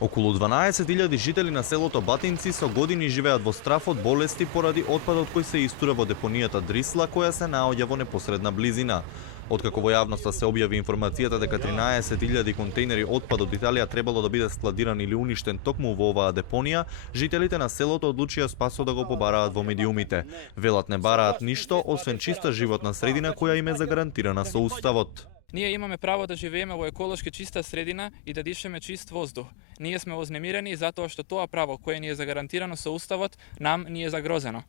Околу 12.000 жители на селото Батинци со години живеат во страф од болести поради отпадот кој се истура во депонијата Дрисла, која се наоѓа во непосредна близина. Откако во јавноста се објави информацијата дека 13.000 контейнери отпад од Италија требало да биде складиран или уништен токму во оваа депонија, жителите на селото одлучија спасо да го побараат во медиумите. Велат не бараат ништо освен чиста животна средина која им е загарантирана со уставот. Ние имаме право да живееме во еколошки чиста средина и да дишеме чист воздух. Ние сме вознемирени затоа што тоа право кое ни е загарантирано со уставот нам ни е загрозено.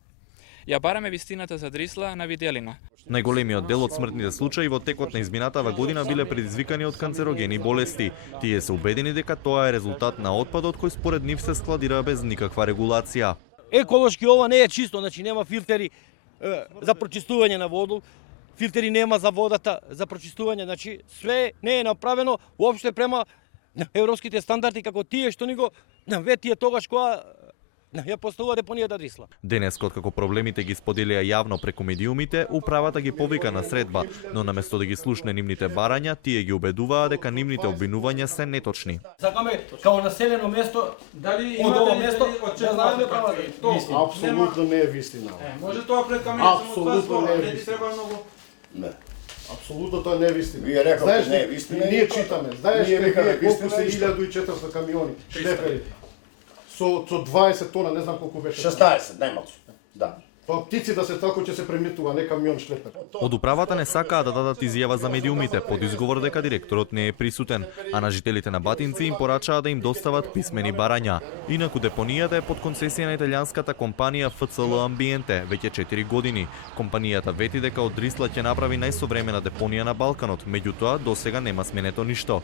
Ја бараме вистината за Дрисла на виделина. Најголемиот дел од смртните случаи во текот на изминатава година биле предизвикани од канцерогени болести. Тие се убедени дека тоа е резултат на отпадот кој според нив се складира без никаква регулација. Еколошки ова не е чисто, значи нема филтери за прочистување на воду. Филтери нема за водата, за прочистување, значи све не е направено уопште према европските стандарди како тие што ни го наветија тогаш кога ја поставува депонијата Дрисла. Денес, откако проблемите ги споделија јавно преку медиумите, управата ги повика на средба, но наместо да ги слушне нивните барања, тие ги убедуваа дека нивните обвинувања се неточни. Сакаме као населено место, дали од ова место, да знаеме правата. Апсолутно не е вистина. Може тоа пред камерата Апсолутно не е вистина. Не. Апсолутно тоа не е вистина. Вие рекавте знаеш, не е вистина. Ние читаме. Знаеш колку се 1400 камиони шлепери со 20 тона, не знам колку беше. 16, најмалку. Да. Па птици да се толку ќе се премитува, не камион шлепер. Од управата не сакаа да дадат изјава за медиумите под изговор дека директорот не е присутен, а на жителите на Батинци им порачаа да им достават писмени барања. Инаку депонијата е под концесија на италијанската компанија FCL Ambiente веќе 4 години. Компанијата вети дека од Дрисла ќе направи најсовремена депонија на Балканот, меѓутоа досега нема сменето ништо.